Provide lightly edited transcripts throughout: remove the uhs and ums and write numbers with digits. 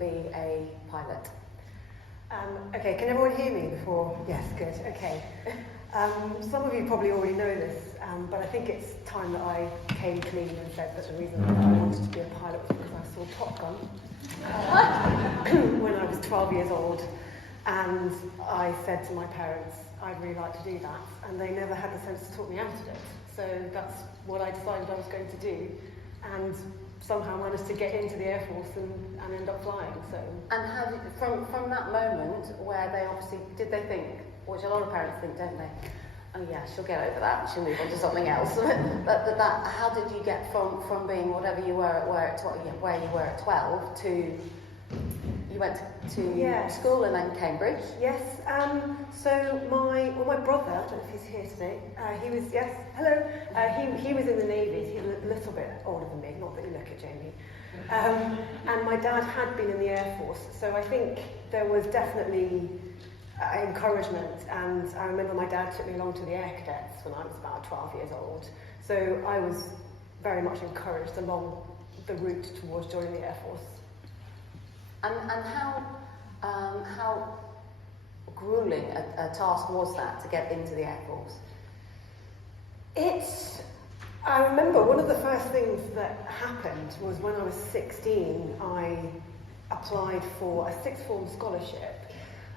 be a pilot? Okay, can everyone hear me before? Yes, good, okay. Some of you probably already know this, but I think it's time that I came clean and said that the reason that I wanted to be a pilot was because I saw Top Gun when I was 12 years old, and I said to my parents, I'd really like to do that, and they never had the sense to talk me out of it. So that's what I decided I was going to do, and somehow managed to get into the Air Force and end up flying. So. And how did, from that moment where they obviously, did they think, which a lot of parents think, don't they? Oh yeah, she'll get over that, she'll move on to something else. but how did you get from being whatever you were at where you were at 12 to, you went to school and then Cambridge? Yes, so my brother, I don't know if he's here today, he was, yes, hello, he was in the Navy. He's a little bit older than me, not that you look at Jamie. And my dad had been in the Air Force, so I think there was definitely encouragement, and I remember my dad took me along to the Air Cadets when I was about 12 years old, so I was very much encouraged along the route towards joining the Air Force. And how grueling a task was that to get into the Air Force? I remember one of the first things that happened was when I was 16, I applied for a sixth form scholarship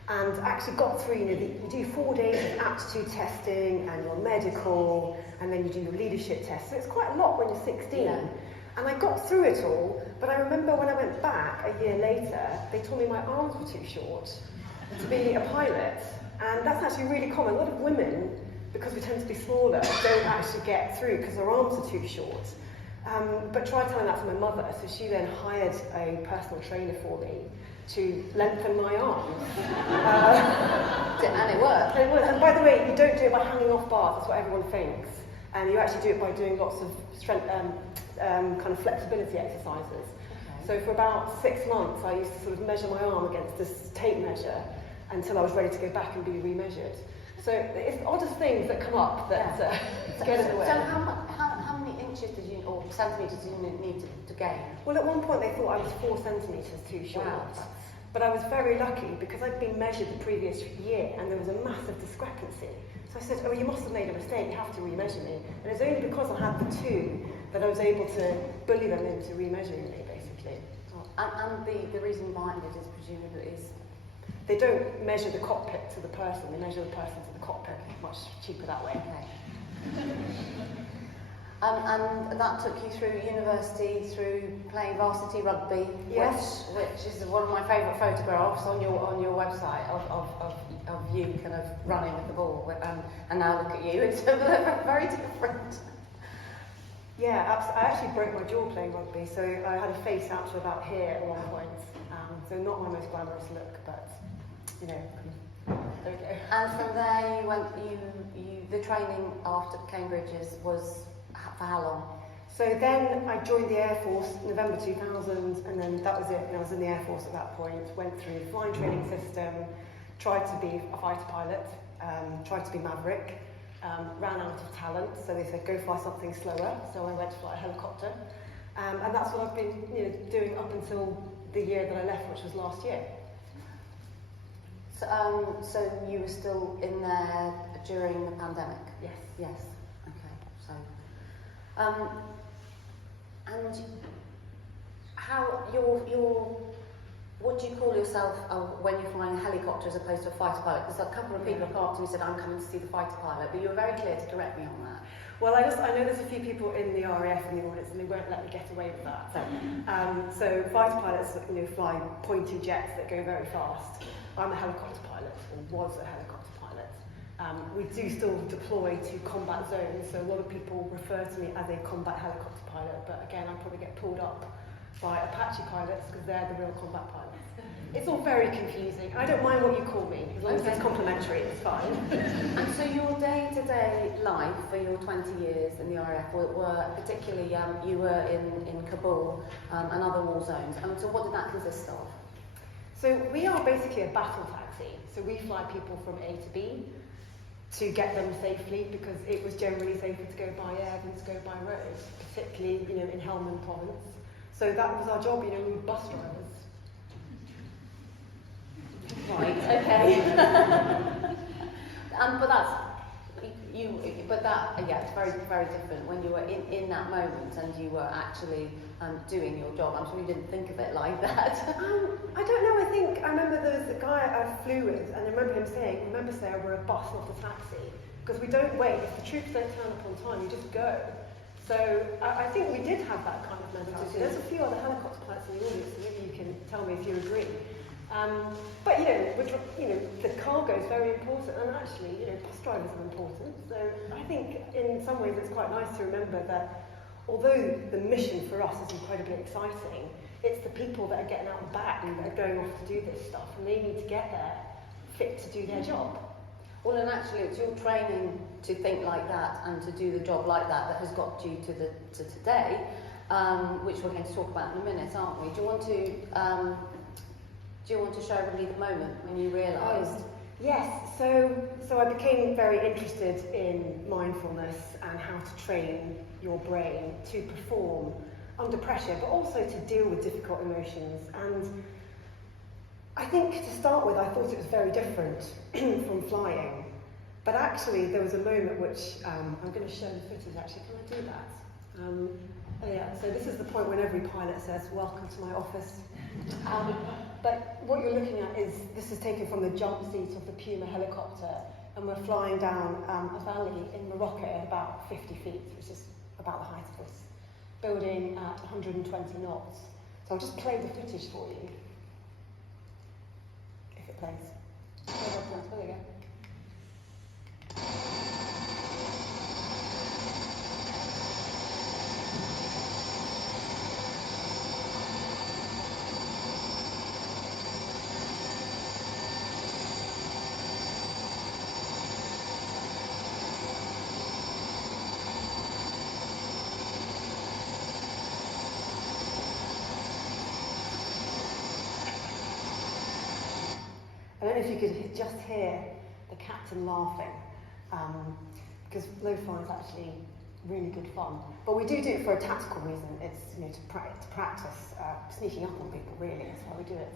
and actually got through, you do 4 days of aptitude testing and your medical, and then you do your leadership test. So it's quite a lot when you're 16. Yeah. And I got through it all, but I remember when I went back a year later, they told me my arms were too short to be a pilot. And that's actually really common. A lot of women, because we tend to be smaller, don't actually get through because their arms are too short. But try telling that to my mother, so she then hired a personal trainer for me to lengthen my arms. And it worked. It worked. And by the way, you don't do it by hanging off bars, that's what everyone thinks. And you actually do it by doing lots of strength, kind of flexibility exercises. Okay. So for about 6 months, I used to sort of measure my arm against this tape measure until I was ready to go back and be remeasured. So it's the oddest things that come up that get in the way. So how many inches did you, or centimetres did you need to gain? Well, at one point they thought I was 4 centimetres too short. Wow. But I was very lucky because I'd been measured the previous year and there was a massive discrepancy. So I said, oh, you must have made a mistake, you have to remeasure me. And it's only because I had the 2 that I was able to bully them into remeasuring me, basically. And the reason behind it is presumably they don't measure the cockpit to the person, they measure the person to the cockpit. Much cheaper that way. Okay. And that took you through university, through playing varsity rugby, yes, which is one of my favourite photographs on your website of you kind of running with the ball. And now look at you, it's very different. Yeah, I actually broke my jaw playing rugby, so I had a face out to about here at one point. So not my most glamorous look, but there we go. And from there, you went. The training after Cambridge was for how long? So then I joined the Air Force November 2000, and then that was it. And I was in the Air Force at that point. Went through the flying training system, tried to be a fighter pilot, tried to be Maverick. Ran out of talent, so they said go fly something slower. So I went to fly a helicopter, and that's what I've been doing up until the year that I left, which was last year. So you were still in there during the pandemic? Yes. Yes. Okay. So, and how what do you call yourself when you're flying a helicopter as opposed to a fighter pilot? Because a couple of people have come up to me and said, I'm coming to see the fighter pilot, but you were very clear to correct me on that. Well, I know there's a few people in the RAF in the audience and they won't let me get away with that. So fighter pilots fly pointy jets that go very fast. I'm a helicopter pilot, or was a helicopter pilot. We do still deploy to combat zones, so a lot of people refer to me as a combat helicopter pilot, but again, I probably get pulled up by Apache pilots because they're the real combat pilots. It's all very confusing. I don't mind what you call me, as long as it's complimentary, it's fine. And so your day-to-day life for your 20 years in the RAF were particularly, you were in Kabul and other war zones. And so what did that consist of? So we are basically a battle taxi. So we fly people from A to B to get them safely because it was generally safer to go by air than to go by road, particularly in Helmand province. So that was our job, we were bus drivers. Right, okay. But that's, yeah, it's very, very different when you were in that moment and you were actually doing your job. I'm sure you didn't think of it like that. I don't know, I remember there was a guy I flew with, and I remember him saying, remember Sarah, we're a bus, not a taxi, because we don't wait. If the troops don't turn up on time, you just go. So I think we did have that kind of mentality. There's a few other helicopter pilots in the audience, so maybe you can tell me if you agree. But the cargo is very important, and actually, bus drivers are important. So I think in some ways it's quite nice to remember that although the mission for us is incredibly exciting, it's the people that are getting out the back that are going off to do this stuff, and they need to get there fit to do their job. Well, and actually it's your training to think like that and to do the job like that has got you to today, which we're going to talk about in a minute, aren't we? Do you want to show everybody the moment when you realised? Yes, so I became very interested in mindfulness and how to train your brain to perform under pressure, but also to deal with difficult emotions. And I think to start with, I thought it was very different from flying. But actually, there was a moment which, I'm going to show the footage actually, can I do that? Yeah, so this is the point when every pilot says, welcome to my office. But what you're looking at is, this is taken from the jump seat of the Puma helicopter, and we're flying down a valley in Morocco at about 50 feet, which is about the height of this building at 120 knots. So I'll just play the footage for you. If it plays. There we go. I don't know if you could just hear the captain laughing, because low flying is actually really good fun. But we do it for a tactical reason. It's to practice sneaking up on people, really. That's how we do it.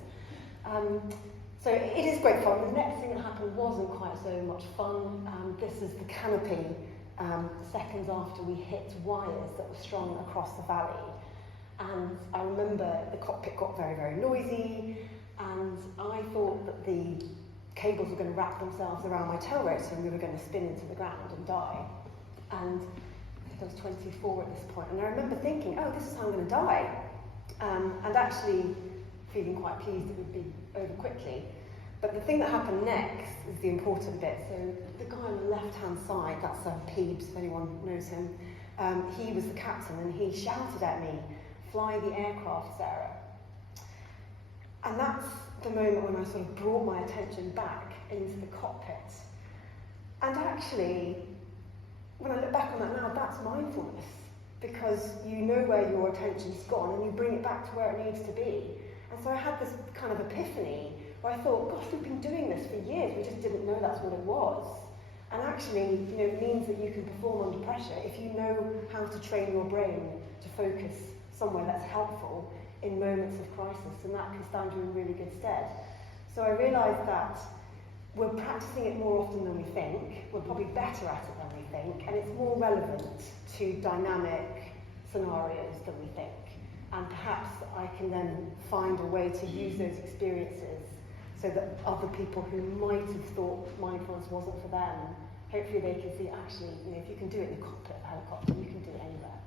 So it is great fun. The next thing that happened wasn't quite so much fun. This is the canopy seconds after we hit wires that were strung across the valley. And I remember the cockpit got very, very noisy. And I thought that the cables were going to wrap themselves around my tail rotor and we were going to spin into the ground and die. And I think I was 24 at this point, and I remember thinking, oh, this is how I'm going to die. And actually feeling quite pleased it would be over quickly. But the thing that happened next is the important bit. So the guy on the left-hand side, that's Peebs, if anyone knows him, he was the captain, and he shouted at me, "Fly the aircraft, Sarah." And that's the moment when I sort of brought my attention back into the cockpit. And actually, when I look back on that now, that's mindfulness. Because you know where your attention's gone and you bring it back to where it needs to be. And so I had this kind of epiphany where I thought, gosh, we've been doing this for years, we just didn't know that's what it was. And actually, it means that you can perform under pressure if you know how to train your brain to focus somewhere that's helpful in moments of crisis, and that can stand you in really good stead. So I realised that we're practicing it more often than we think, we're probably better at it than we think, and it's more relevant to dynamic scenarios than we think. And perhaps I can then find a way to use those experiences so that other people who might have thought mindfulness wasn't for them, hopefully they can see actually, if you can do it in the cockpit of a helicopter, you can do it anywhere.